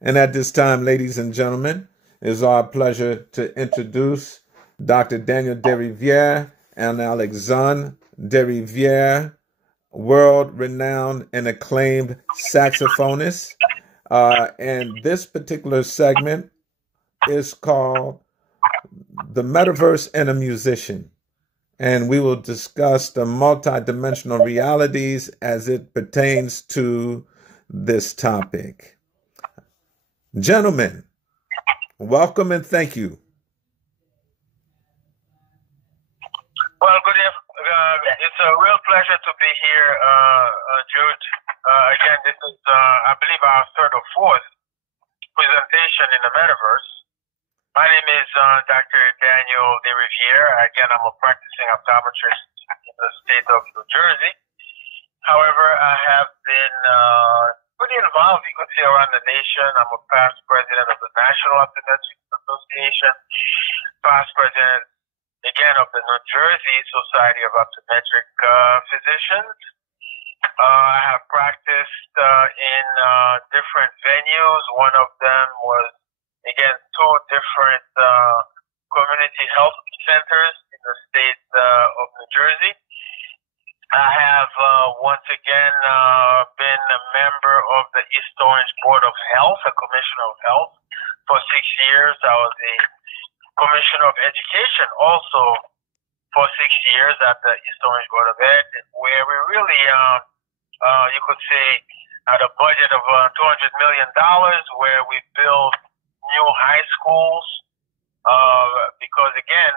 And at this time, ladies and gentlemen, it is our pleasure to introduce Dr. Daniel Deriviere and Alexandre Deriviere, world renowned and acclaimed saxophonist. And this particular segment is called The Metaverse and a Musician. And we will discuss the multidimensional realities as it pertains to this topic. Gentlemen, welcome and thank you. Well, it's a real pleasure to be here, Jude. Again, this is, I believe, our third or fourth presentation in the metaverse. My name is Dr. Daniel Deriviere. Again, I'm a practicing optometrist in the state of New Jersey. However, I have been pretty involved, you could say, around the nation. I'm a past president of the National Optometric Association, past president, again, of the New Jersey Society of Optometric Physicians. I have practiced in different venues. One of them was, again, two different community health centers in the state of New Jersey. I have once again been a member of the East Orange Board of Health, a commissioner of health, for 6 years. I was the commissioner of education also for 6 years at the East Orange Board of Ed, where we really, you could say, had a budget of $200 million, where we built new high schools, because again,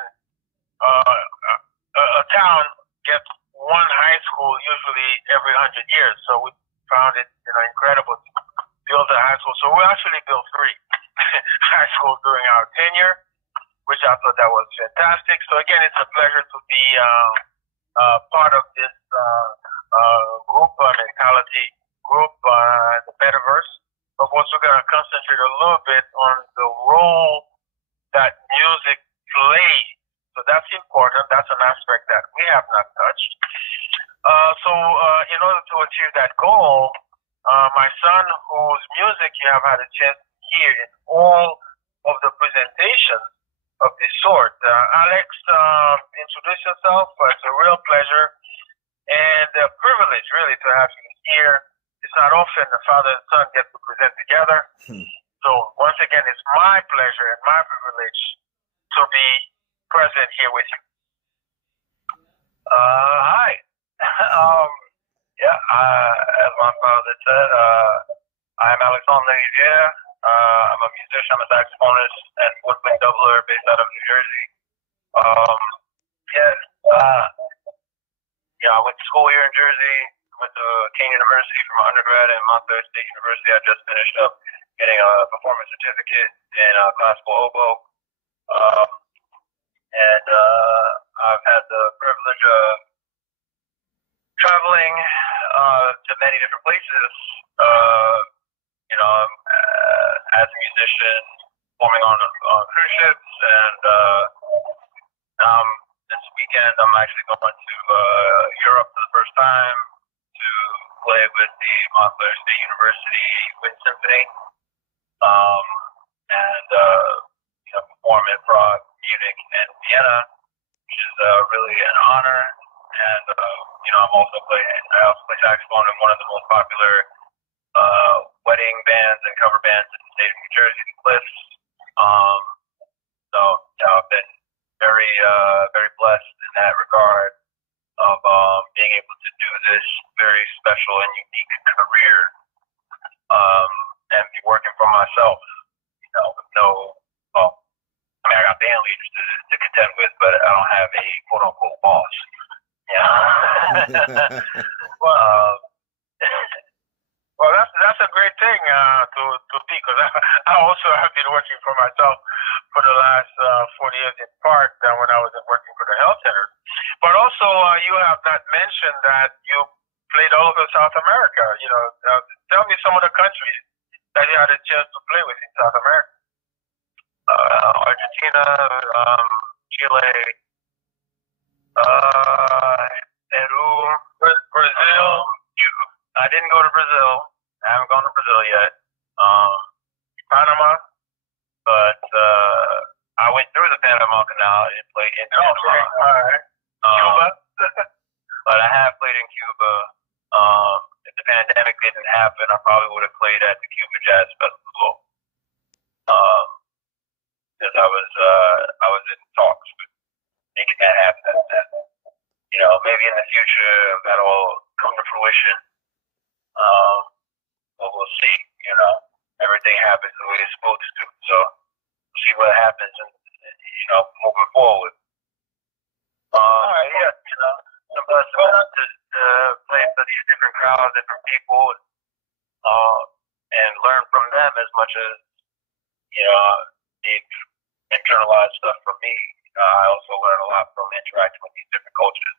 a town gets one high school usually every 100 years. So we found it, incredible to build a high school. So we actually built three high schools during our tenure, which I thought that was fantastic. So again, it's a pleasure to be part of this group, mentality group, the metaverse. Of course, we're going to concentrate a little bit on the role that music plays. So that's important. That's an aspect that we have not touched. In order to achieve that goal, my son, whose music you have had a chance to hear in all of the presentations of this sort. Alex, introduce yourself. It's a real pleasure and a privilege, really, to have you here. It's not often the father and son get to present together. So once again, it's my pleasure and my privilege to be present here with you. Hi. As my father said, I'm Alexandre Deriviere. I'm a musician, I'm a saxophonist and woodwind doubler based out of New Jersey. I went to school here in Jersey. Went to King University for my undergrad and Montclair State University. I just finished up getting a performance certificate in classical oboe. I've had the privilege of traveling to many different places, as a musician, performing on cruise ships, and this weekend I'm actually going to Europe for the first time to play with the Montclair State University Wind Symphony, perform in Prague, Munich, and Vienna, which is really an honor. And I also play saxophone in one of the most popular wedding bands and cover bands in the state of New Jersey, the Cliffs. I've been very, very blessed in that regard of being able to do this very special and unique career, and be working for myself. I got band leaders to contend with, but I don't have a quote unquote boss. Well, that's a great thing to be, because I also have been working for myself for the last 40 years in part when I was working for the health center. But also, you have not mentioned that you played all over South America. Tell me some of the countries that you had a chance to play with in South America. Argentina, Chile, Peru, Brazil. I didn't go to Brazil. I haven't gone to Brazil yet. in Panama. All right. Cuba? But I have played in Cuba. If the pandemic didn't happen, I probably would have played at the Cuba Jazz Festival. Because I was in talks with making that happen. And, maybe in the future that'll come to fruition. But we'll see. Everything happens the way it's supposed to. So we'll see what happens, and moving forward. Yeah, some blessings to play for these different crowds, different people, and learn from them as much as they've internalized stuff from me. I also learn a lot from interacting with these different cultures.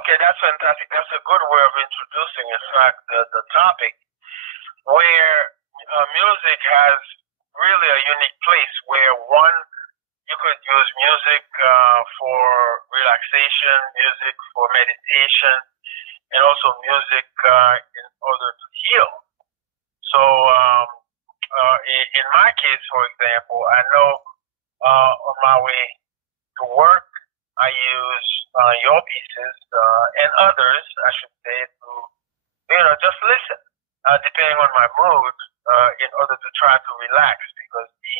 Okay, that's fantastic. That's a good way of introducing, in fact, the topic, where music has really a unique place where you could use music for relaxation, music for meditation, and also music in order to heal. So in my case, for example, I know on my way to work, I use your pieces and others, I should say, to just listen, depending on my mood, in order to try to relax, because the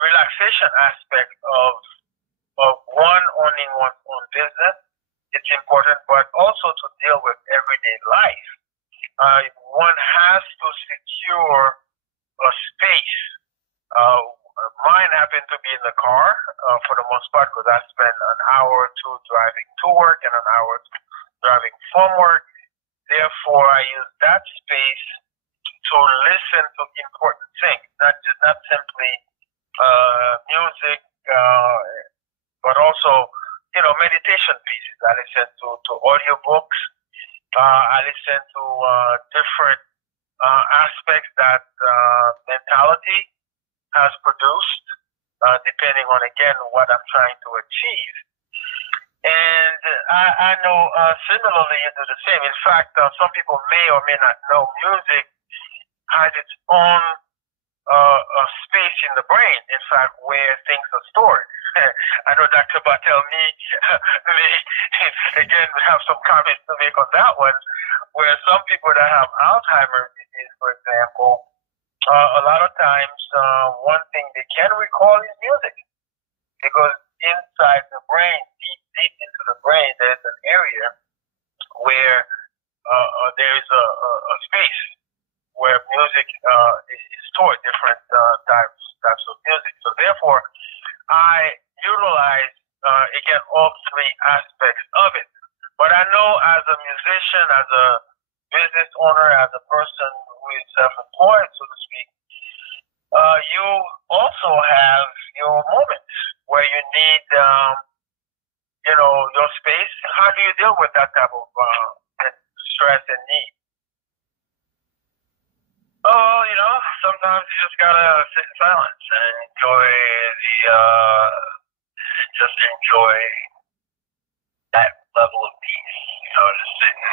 relaxation aspect of one owning one's own business, it's important, but also to deal with everyday life. One has to secure a space. Mine happened to be in the car for the most part, because I spend an hour or two driving to work and an hour driving from work. Therefore, I use that space to listen to important things, not simply music, but also meditation pieces. I listen to audiobooks. I listen to different aspects that mentality has produced, depending on, again, what I'm trying to achieve. And I know similarly you do the same. In fact, some people may or may not know music has its own space in the brain, in fact, where things are stored. I know Dr. Bartel may again have some comments to make on that one, where some people that have Alzheimer's disease, for example, a lot of times one thing they can recall is music, because inside the brain, deep into the brain, there's an area where there is a space where music is stored, different types of music. So therefore, I utilize, again, all three aspects of it. But I know as a musician, as a business owner, as a person who is self-employed, so to speak, you also have your moments where you need, your space. How do you deal with that type of stress and need? Oh, sometimes you just gotta sit in silence and enjoy that level of peace. Just sitting,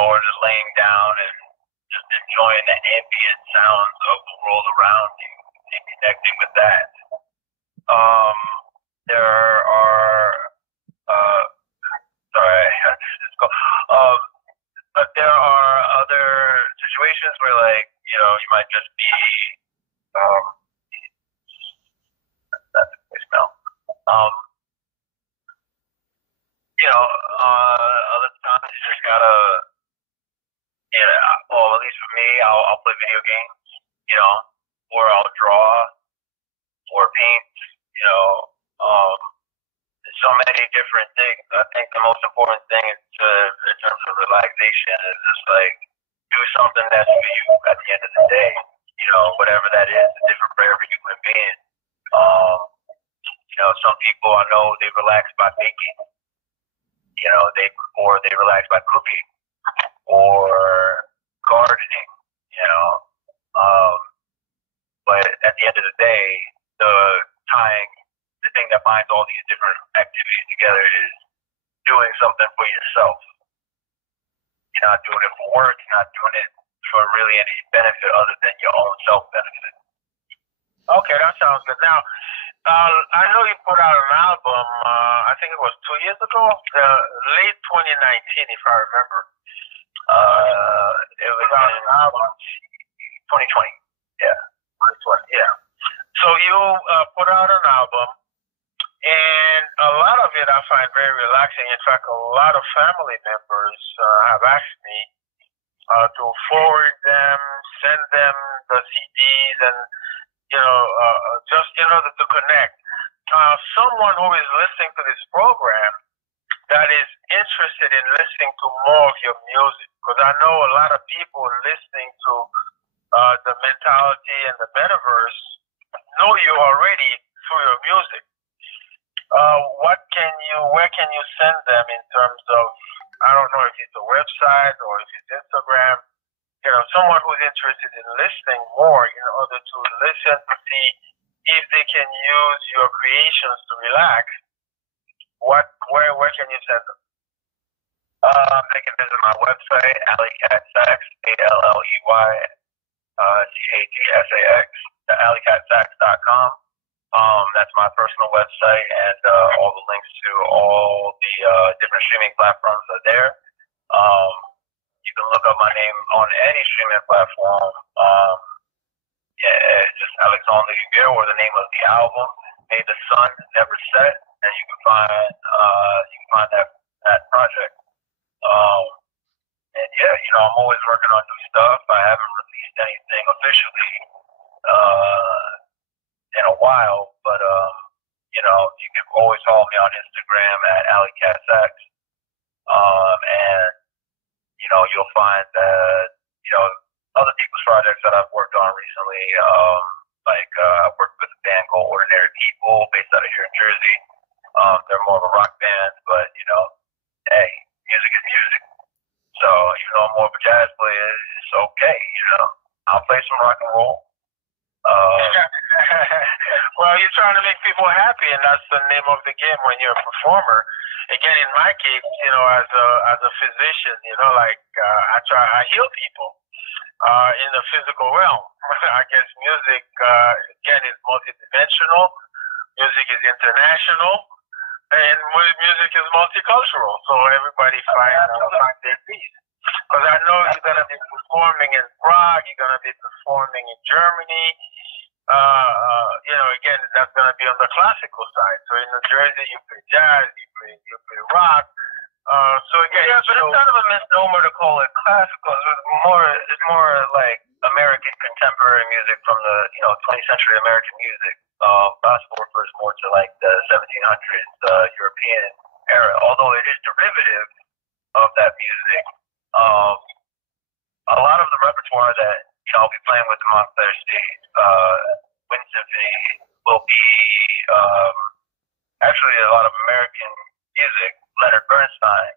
or just laying down and just enjoying the ambient sounds of the world around you and connecting with that. There are, but there are other situations where, you might just be, that's a voicemail. Other times you just gotta, well, at least for me, I'll play video games, or I'll draw, or paint, so many different things. I think the most important thing in terms of relaxation is just do something that's for you at the end of the day. Whatever that is different for every human being. Some people I know they relax by baking. They relax by cooking or gardening. But at the end of the day, the thing that binds all these different activities together is doing something for yourself. You're not doing it for work. You're not doing it for really any benefit other than your own self-benefit. Okay, that sounds good. Now, I know you put out an album. I think it was 2 years ago, late 2019, if I remember. It was an album 2020. Yeah, 2020. Yeah. So you put out an album, and a lot of it I find very relaxing. In fact, a lot of family members have asked me to forward them, send them the CDs, and just in order to connect. Someone who is listening to this program that is interested in listening to more of your music, because I know a lot of people listening to the mentality and the metaverse know you already through your music. Where can you send them in terms of, I don't know if it's a website or if it's Instagram, someone who's interested in listening more in order to listen to see if they can use your creations to relax. Where can you send them? They can visit my website, AlleyCatSax, AlleyCatSax, AlleyCatSax.com. That's my personal website, and all the links to all the different streaming platforms are there. You can look up my name on any streaming platform. Just Alexandre Riviere, or the name of the album, May the Sun Never Set, and you can find that project. And yeah, I'm always working on new stuff. I haven't released anything officially in a while, but you can always follow me on Instagram at AlleyCatSax, and you'll find that other people's projects that I've worked on recently, I've worked with a band called Ordinary People, based out of here in Jersey. They're more of a rock band, but hey, music is music. So even though I'm more of a jazz player, it's okay. I'll play some rock and roll. Well, you're trying to make people happy, and that's the name of the game when you're a performer. Again, in my case, as a physician, I heal people in the physical realm. I guess music, again, is multidimensional. Music is international, and music is multicultural. So everybody find their peace. Because I know you're going to be performing in Prague, you're going to be performing in Germany. Again, that's going to be on the classical side. So in New Jersey, you play jazz, you play rock. But it's kind of a misnomer to call it classical. It's more like American contemporary music from the 20th century American music. Gospel refers more to like the 1700s European era, although it is derivative of that music. A lot of the repertoire that I'll be playing with the Montclair State Wind Symphony will be actually a lot of American music. Leonard Bernstein,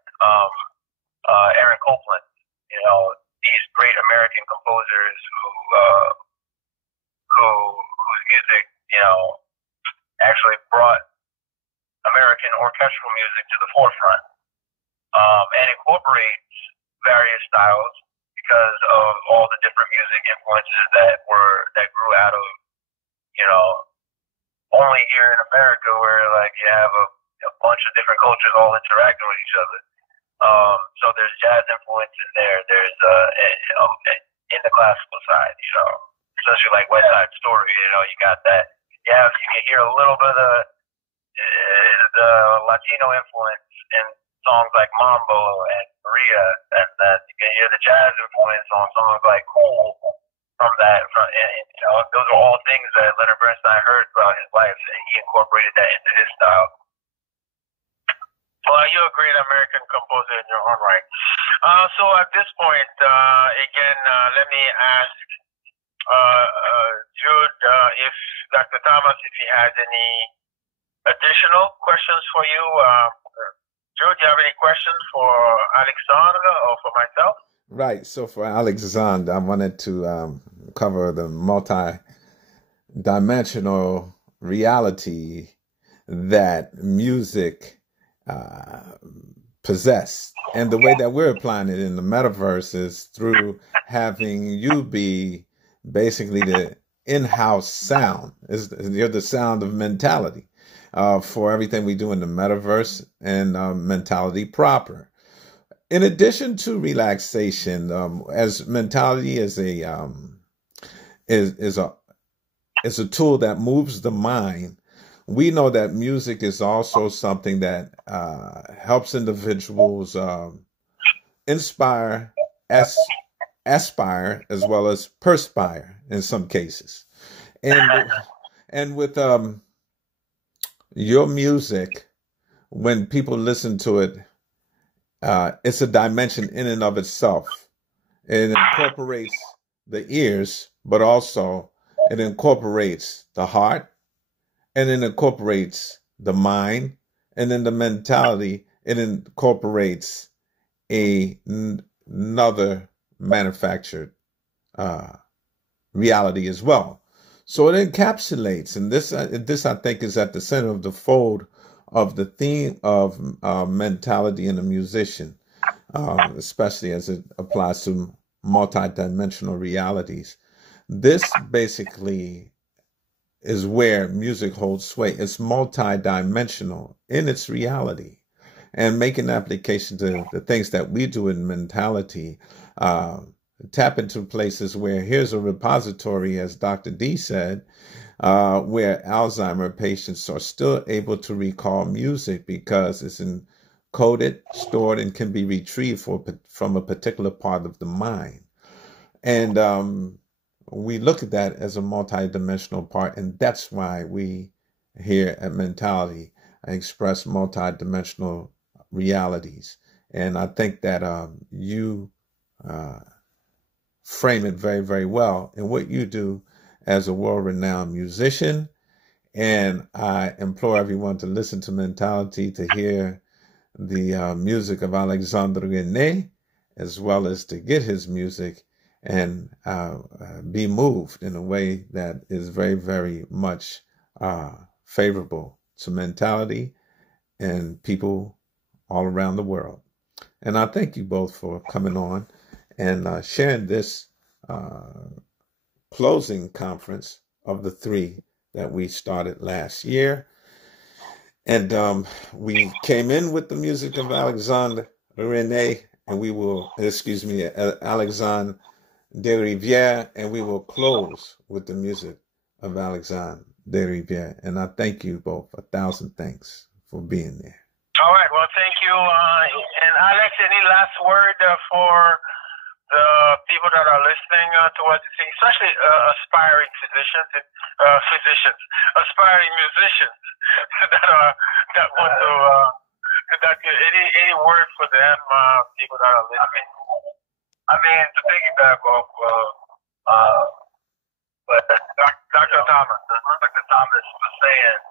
Aaron Copland, these great American composers whose music, actually brought American orchestral music to the forefront, and incorporates various styles because of all the different music influences that grew out of, only here in America, where like you have a bunch of different cultures all interacting with each other. So there's jazz influence in there. There's in the classical side, especially like West Side Story. You got that. Yeah, you can hear a little bit of the Latino influence in songs like Mambo and Maria, and then you can hear the jazz influence on songs like Cool from that. Those are all things that Leonard Bernstein heard throughout his life, and he incorporated that into his style. Well, you're a great American composer in your own right. So at this point, again, let me ask Jude, if Dr. Thomas, if he has any additional questions for you. Jude, do you have any questions for Alexandre or for myself? Right. So for Alexandre, I wanted to cover the multi-dimensional reality that music possess, and the way that we're applying it in the metaverse is through having you be basically the in-house sound. You're the sound of mentality for everything we do in the metaverse and mentality proper. In addition to relaxation, as mentality is a tool that moves the mind, we know that music is also something that helps individuals inspire, aspire, as well as perspire in some cases. And with your music, when people listen to it, it's a dimension in and of itself. It incorporates the ears, but also it incorporates the heart, and it incorporates the mind, and then the mentality. It incorporates another manufactured reality as well. So it encapsulates, and this I think is at the center of the fold of the theme of mentality in a musician, especially as it applies to multidimensional realities. This basically is where music holds sway. It's multidimensional in its reality, and making application to the things that we do in mentality, tap into places where here's a repository, as Dr. D said, where Alzheimer patients are still able to recall music because it's encoded, stored, and can be retrieved from a particular part of the mind. And we look at that as a multidimensional part, and that's why we here at Mentality express multidimensional realities. And I think that you frame it very, very well in what you do as a world-renowned musician. And I implore everyone to listen to Mentality, to hear the music of Alexandre René, as well as to get his music and be moved in a way that is very, very much favorable to mentality and people all around the world. And I thank you both for coming on and sharing this closing conference of the 3 that we started last year. And we came in with the music of Alexandre René, and we will, Alexandre de Rivière, and we will close with the music of Alexandre de Rivière. And I thank you both 1,000 thanks for being there. All right. Well, thank you. And Alex, any last word for the people that are listening to what you say, especially aspiring aspiring musicians that want to conduct any word for them, people that are listening? I mean, to piggyback off what Dr. Thomas was saying,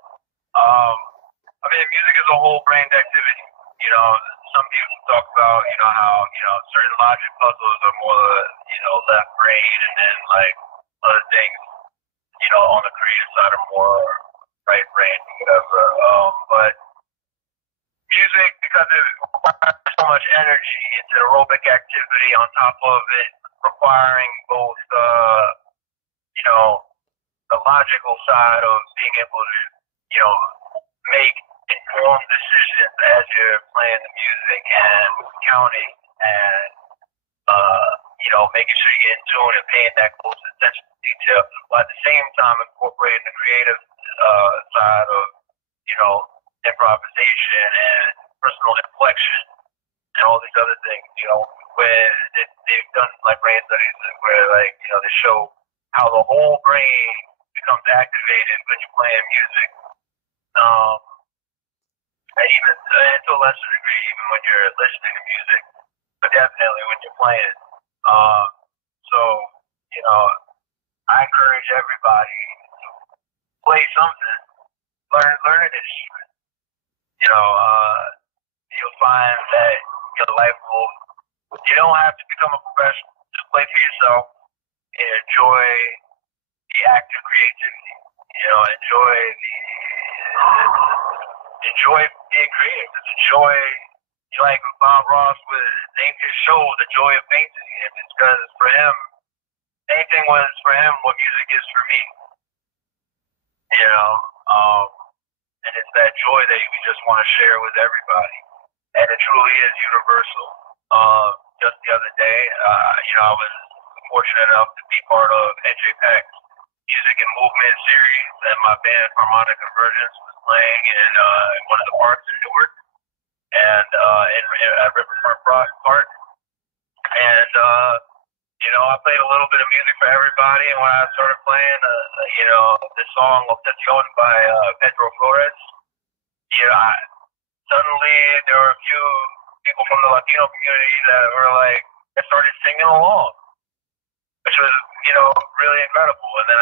I mean, music is a whole brain activity. You know, some people talk about, how, certain logic puzzles are more, left brain, and then, like, other things, on the creative side are more right brain, whatever. But music, because it requires so much energy, it's an aerobic activity on top of it, requiring both, the logical side of being able to, make informed decisions as you're playing the music and counting and, making sure you get in tune and paying that close attention to detail, while at the same time incorporating the creative side of, improvisation and personal inflection and all these other things, where they've done like brain studies where they show how the whole brain becomes activated when you're playing music. And even to a lesser degree, even when you're listening to music, but definitely when you're playing. So, I encourage everybody to play something, learn an instrument. You'll find that your life you don't have to become a professional. Just play for yourself and enjoy the act of creativity. Enjoy being creative. Just enjoy, like Bob Ross would name his show The Joy of Painting. And it's because for him, anything was for him what music is for me. You know, and it's that joy that we just want to share with everybody, and it truly is universal. Just the other day, I was fortunate enough to be part of NJPAC's Music and Movement series, and my band Harmonic Convergence was playing in one of the parks in Newark, and at Riverfront Park, and I played a little bit of music for everybody, and when I started playing, the song Obsesión by Pedro Flores, suddenly there were a few people from the Latino community that started singing along, which was, really incredible. And then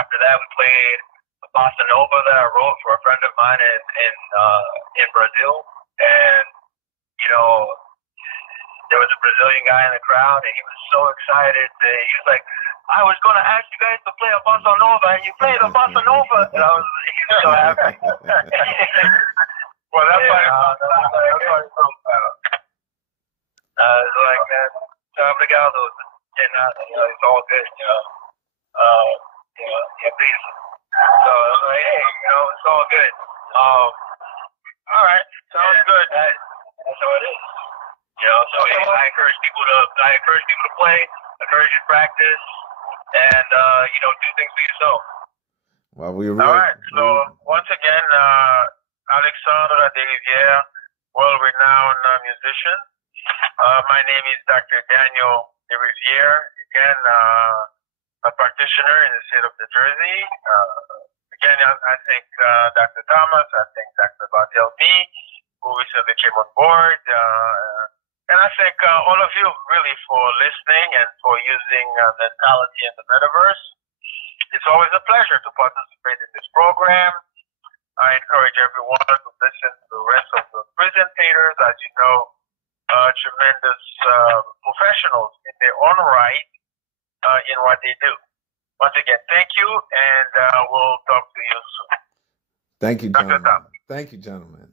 after that, we played a bossa nova that I wrote for a friend of mine in Brazil, and there was a Brazilian guy in the crowd, and he was so excited that he was like, I was going to ask you guys to play a bossa nova, and you played a bossa nova. And he was so happy. Well, that's why it's so proud. Man, obrigado. It's all good, please. So it's like, hey, it's all good. All right, sounds good. That's how it is. So I encourage people to play, encourage you to practice, and do things for yourself. Well, we really, all right. So once again, Alexandre Derivière, world-renowned musician. My name is Dr. Daniel Derivière. Again, a practitioner in the state of New Jersey. Again, I thank Dr. Thomas. I thank Dr. Barthelemy, who recently came on board. And I thank all of you really for listening and for using mentality in the metaverse. It's always a pleasure to participate in this program. I encourage everyone to listen to the rest of the presentators. As you know, tremendous professionals in their own right in what they do. Once again, thank you, and we'll talk to you soon. Thank you, gentlemen. Thank you, gentlemen.